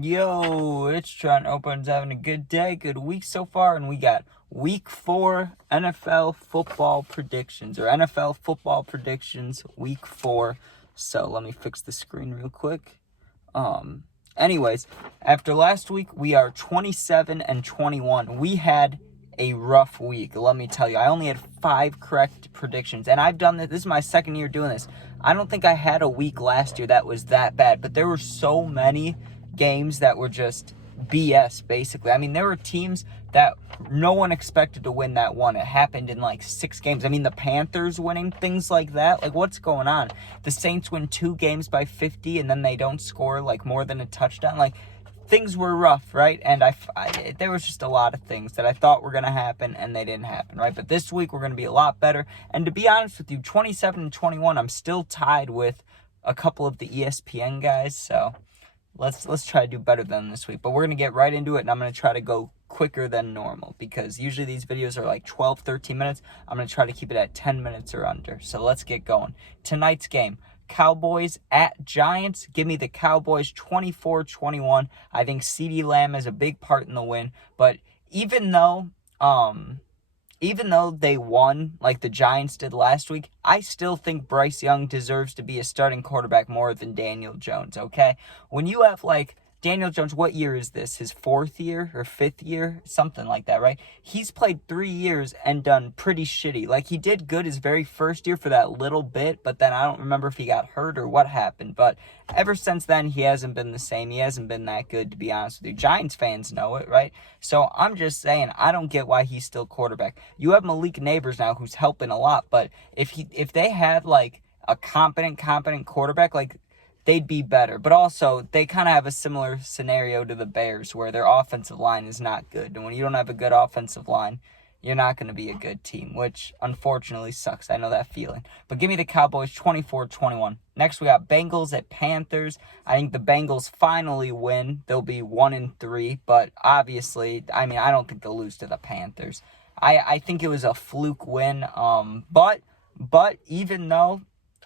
Yo, it's Trent Opens having a good day, good week so far, and we got week 4 NFL football predictions, or NFL football predictions week 4. So let me fix the screen real quick. Anyways, after last week, we are 27-21. We had a rough week, let me tell you. I only had 5 correct predictions, and I've done this. This is my second year doing this. I don't think I had a week last year that was that bad, but there were so many games that were just BS, basically. I mean, there were teams that no one expected to win that one. It happened in like 6 games. I mean, the Panthers winning, things like that. Like, what's going on? The Saints win 2 games by 50, and then they don't score like more than a touchdown. Like, things were rough, right? And there was just a lot of things that I thought were going to happen, and they didn't happen, right? But this week, we're going to be a lot better. And to be honest with you, 27-21, I'm still tied with a couple of the ESPN guys, so let's try to do better than this week. But we're going to get right into it, and I'm going to try to go quicker than normal, because usually these videos are like 12, 13 minutes. I'm going to try to keep it at 10 minutes or under. So let's get going. Tonight's game, Cowboys at Giants. Give me the Cowboys 24-21. I think CeeDee Lamb has a big part in the win, but even though they won like the Giants did last week, I still think Bryce Young deserves to be a starting quarterback more than Daniel Jones, okay? When you have like Daniel Jones, what year is this? His 4th year or 5th year? Something like that, right? He's played 3 years and done pretty shitty. Like, he did good his very first year for that little bit, but then I don't remember if he got hurt or what happened. But ever since then, he hasn't been the same. He hasn't been that good, to be honest with you. Giants fans know it, right? So I'm just saying, I don't get why he's still quarterback. You have Malik Neighbors now, who's helping a lot, but if they had like a competent quarterback, like, they'd be better. But also, they kind of have a similar scenario to the Bears, where their offensive line is not good. And when you don't have a good offensive line, you're not going to be a good team, which unfortunately sucks. I know that feeling. But give me the Cowboys 24-21. Next, we got Bengals at Panthers. I think the Bengals finally win. They'll be 1-3, but obviously, I mean, I don't think they'll lose to the Panthers. I think it was a fluke win. But even though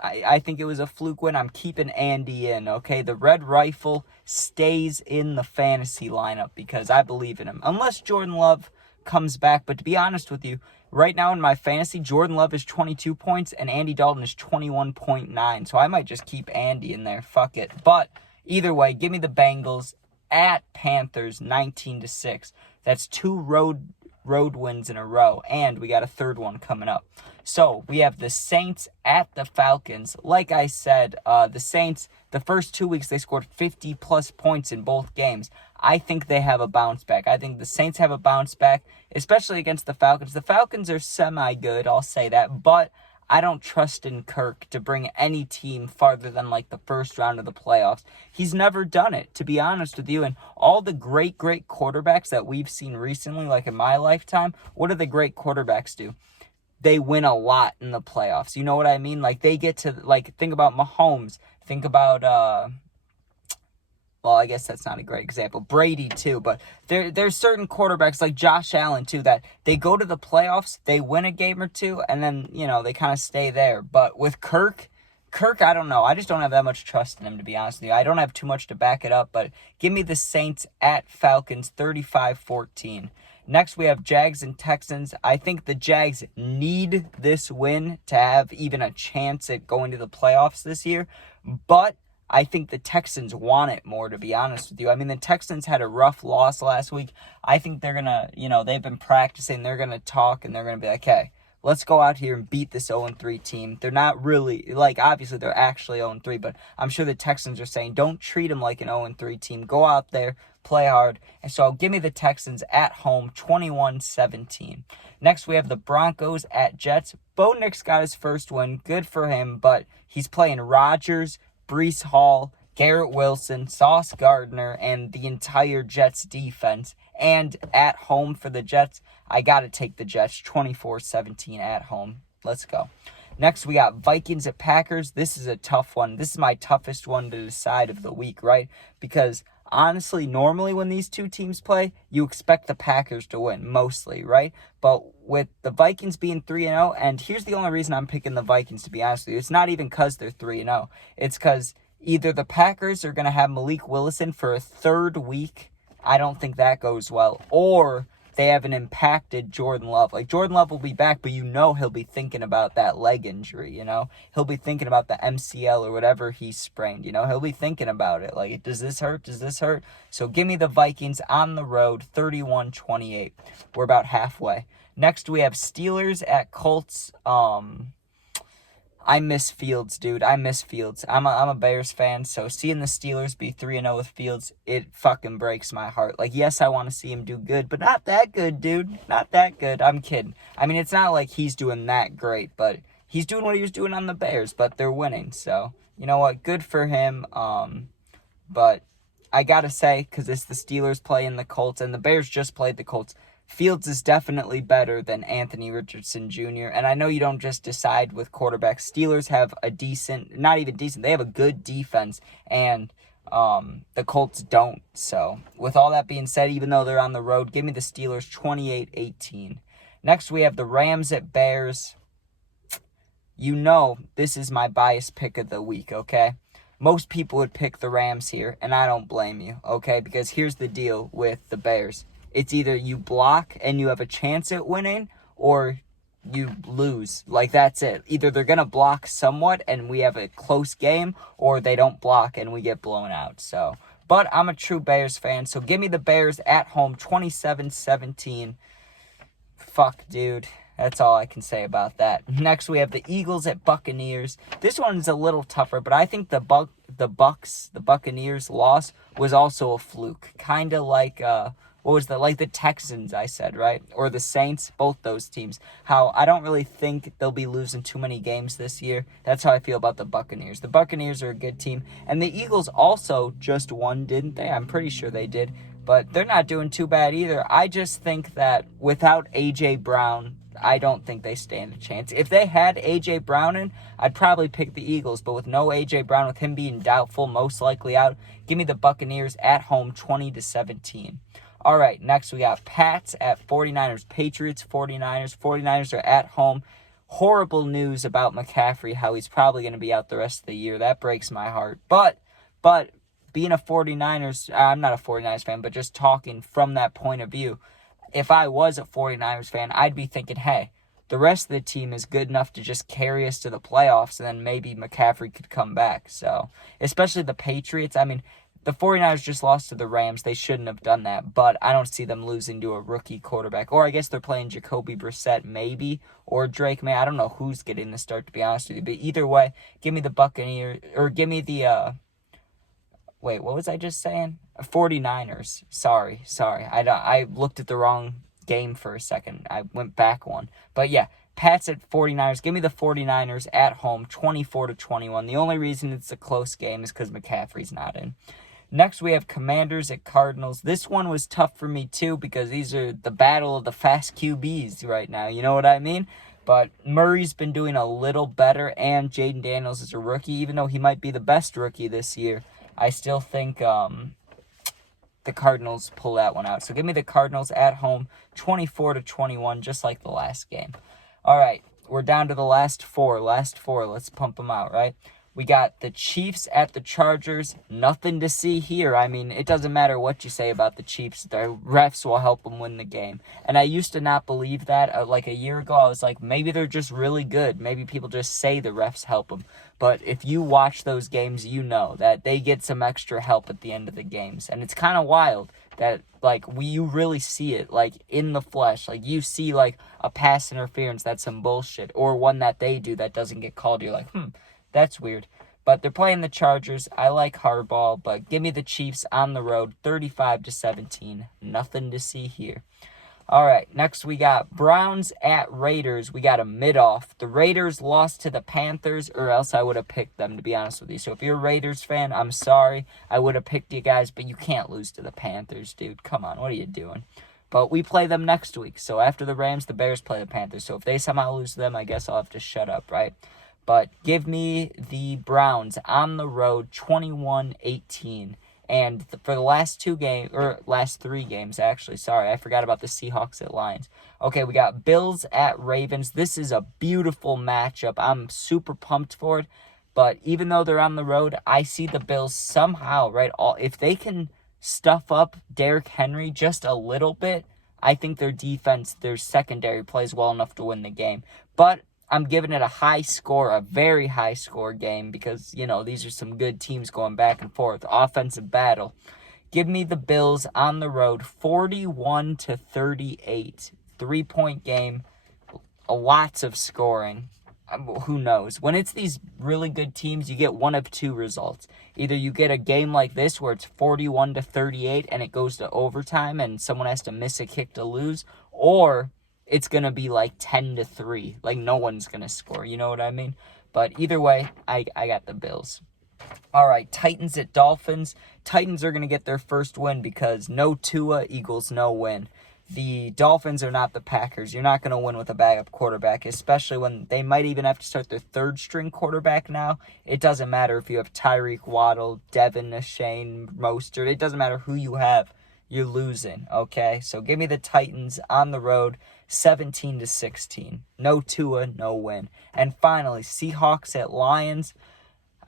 I think it was a fluke win, I'm keeping Andy in, okay? The Red Rifle stays in the fantasy lineup because I believe in him. Unless Jordan Love comes back. But to be honest with you, right now in my fantasy, Jordan Love is 22 points and Andy Dalton is 21.9. So I might just keep Andy in there. Fuck it. But either way, give me the Bengals at Panthers 19-6. That's 2 road wins in a row, and we got a third one coming up. So we have the Saints at the Falcons. Like I said, the Saints, the first 2 weeks, they scored 50-plus points in both games. I think they have a bounce back. I think the Saints have a bounce back, especially against the Falcons. The Falcons are semi-good, I'll say that, but I don't trust in Kirk to bring any team farther than like the first round of the playoffs. He's never done it, to be honest with you. And all the great quarterbacks that we've seen recently, like in my lifetime, what do the great quarterbacks do? They win a lot in the playoffs. You know what I mean? Like, they get to, like, think about Mahomes. Think about, well, I guess that's not a great example. Brady, too. But there's certain quarterbacks, like Josh Allen, too, that they go to the playoffs, they win a game or two, and then, you know, they kind of stay there. But with Kirk, I don't know. I just don't have that much trust in him, to be honest with you. I don't have too much to back it up, but give me the Saints at Falcons 35-14. Next, we have Jags and Texans. I think the Jags need this win to have even a chance at going to the playoffs this year, but I think the Texans want it more, to be honest with you. I mean, the Texans had a rough loss last week. I think they're going to, you know, they've been practicing. They're going to talk, and they're going to be like, hey, let's go out here and beat this 0-3 team. They're not really, like, obviously they're actually 0-3, but I'm sure the Texans are saying, don't treat them like an 0-3 team. Go out there, play hard. And so give me the Texans at home, 21-17. Next, we have the Broncos at Jets. Bo Nix got his first win. Good for him, but he's playing Rodgers, Breece Hall, Garrett Wilson, Sauce Gardner, and the entire Jets defense. And at home for the Jets, I got to take the Jets 24-17 at home. Let's go. Next, we got Vikings at Packers. This is a tough one. This is my toughest one to decide of the week, right? Because honestly, normally when these two teams play, you expect the Packers to win, mostly, right? But with the Vikings being 3-0, and here's the only reason I'm picking the Vikings, to be honest with you. It's not even because they're 3-0. It's because Either the Packers are going to have Malik Willison for a third week. I don't think that goes well. Or they have an impacted Jordan Love. Like, Jordan Love will be back, but he'll be thinking about that leg injury, He'll be thinking about the MCL or whatever he sprained, He'll be thinking about it. Like, does this hurt? Does this hurt? So give me the Vikings on the road, 31-28. We're about halfway. Next, we have Steelers at Colts. I miss Fields, dude. I miss Fields. I'm a Bears fan, so seeing the Steelers be 3-0 with Fields, it fucking breaks my heart. Like, yes, I want to see him do good, but not that good, dude. Not that good. I'm kidding. I mean, it's not like he's doing that great, but he's doing what he was doing on the Bears, but they're winning. So, you know what? Good for him. But I gotta say, because it's the Steelers playing the Colts, and the Bears just played the Colts, Fields is definitely better than Anthony Richardson Jr. And I know you don't just decide with quarterbacks. Steelers have not even decent, they have a good defense, and the Colts don't. So with all that being said, even though they're on the road, give me the Steelers 28-18. Next, we have the Rams at Bears. This is my biased pick of the week, okay? Most people would pick the Rams here, and I don't blame you, okay? Because here's the deal with the Bears. It's either you block and you have a chance at winning, or you lose. Like, that's it. Either they're going to block somewhat and we have a close game, or they don't block and we get blown out. So, but I'm a true Bears fan, so give me the Bears at home, 27-17. Fuck, dude. That's all I can say about that. Next, we have the Eagles at Buccaneers. This one's a little tougher, but I think the Buccaneers loss was also a fluke. Kind of like, like the Texans, I said, right? Or the Saints, both those teams. How I don't really think they'll be losing too many games this year. That's how I feel about the Buccaneers. The Buccaneers are a good team. And the Eagles also just won, didn't they? I'm pretty sure they did. But they're not doing too bad either. I just think that without A.J. Brown, I don't think they stand a chance. If they had A.J. Brown in, I'd probably pick the Eagles. But with no A.J. Brown, with him being doubtful, most likely out, give me the Buccaneers at home, 20-17. All right, next we got Pats at 49ers. Patriots, 49ers. 49ers are at home. Horrible news about McCaffrey, how he's probably going to be out the rest of the year. That breaks my heart. But being a 49ers, I'm not a 49ers fan, but just talking from that point of view, if I was a 49ers fan, I'd be thinking, hey, the rest of the team is good enough to just carry us to the playoffs, and then maybe McCaffrey could come back. So, especially the Patriots. I mean, the 49ers just lost to the Rams. They shouldn't have done that, but I don't see them losing to a rookie quarterback. Or I guess they're playing Jacoby Brissett maybe, or Drake May. I don't know who's getting the start, to be honest with you. But either way, give me the Buccaneers, or give me the, wait, what was I just saying? 49ers. Sorry. I looked at the wrong game for a second. I went back one. But yeah, Pats at 49ers. Give me the 49ers at home, 24-21. The only reason it's a close game is because McCaffrey's not in. Next, we have Commanders at Cardinals. This one was tough for me, too, because these are the battle of the fast QBs right now. You know what I mean? But Murray's been doing a little better, and Jaden Daniels is a rookie. Even though he might be the best rookie this year, I still think the Cardinals pull that one out. So give me the Cardinals at home, 24-21, just like the last game. All right, we're down to the last four. Let's pump them out, right? We got the Chiefs at the Chargers. Nothing to see here. I mean, it doesn't matter what you say about the Chiefs. The refs will help them win the game. And I used to not believe that. Like a year ago, I was like, maybe they're just really good. Maybe people just say the refs help them. But if you watch those games, you know that they get some extra help at the end of the games. And it's kind of wild that, like, you really see it, like, in the flesh. Like, you see, like, a pass interference that's some bullshit. Or one that they do that doesn't get called. You're like, that's weird. But they're playing the Chargers. I like Harbaugh, but give me the Chiefs on the road, 35-17. Nothing to see here. All right, next we got Browns at Raiders. We got a mid-off. The Raiders lost to the Panthers, or else I would have picked them, to be honest with you. So if you're a Raiders fan, I'm sorry. I would have picked you guys, but you can't lose to the Panthers, dude. Come on, what are you doing? But we play them next week. So after the Rams, the Bears play the Panthers. So if they somehow lose to them, I guess I'll have to shut up, right? But give me the Browns on the road, 21-18. And for the last three games, actually. Sorry, I forgot about the Seahawks at Lions. Okay, we got Bills at Ravens. This is a beautiful matchup. I'm super pumped for it. But even though they're on the road, I see the Bills somehow, right? If they can stuff up Derrick Henry just a little bit, I think their defense, their secondary plays well enough to win the game. But I'm giving it a high score, a very high score game because, these are some good teams going back and forth. Offensive battle. Give me the Bills on the road, 41-38. 3-point game, lots of scoring. Who knows? When it's these really good teams, you get one of two results. Either you get a game like this where it's 41-38 and it goes to overtime and someone has to miss a kick to lose, or it's going to be like 10-3. Like no one's going to score. You know what I mean? But either way, I got the Bills. All right, Titans at Dolphins. Titans are going to get their first win because no Tua equals no win. The Dolphins are not the Packers. You're not going to win with a backup quarterback, especially when they might even have to start their third-string quarterback now. It doesn't matter if you have Tyreek Waddle, Devin Achane, Mostert. It doesn't matter who you have. You're losing, okay? So give me the Titans on the road, 17-16. No Tua, no win. And finally, Seahawks at Lions.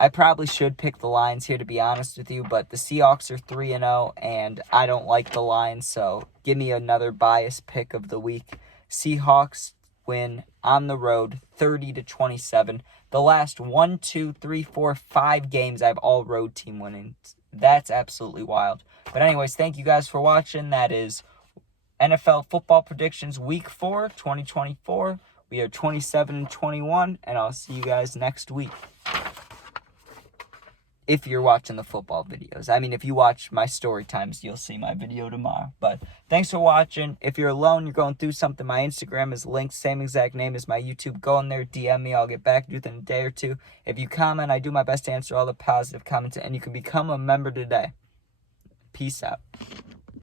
I probably should pick the Lions here, to be honest with you, but the Seahawks are 3-0, and I don't like the Lions, so give me another biased pick of the week. Seahawks win on the road, 30-27. The last 1, 2, 3, 4, 5 games, I have all road team winning. That's absolutely wild. But anyways, thank you guys for watching. That is NFL Football Predictions Week 4, 2024. We are 27-21, and I'll see you guys next week. If you're watching the football videos. I mean, if you watch my story times, you'll see my video tomorrow. But thanks for watching. If you're alone, you're going through something, my Instagram is linked, same exact name as my YouTube. Go in there, DM me. I'll get back to you within a day or two. If you comment, I do my best to answer all the positive comments, and you can become a member today. Peace out.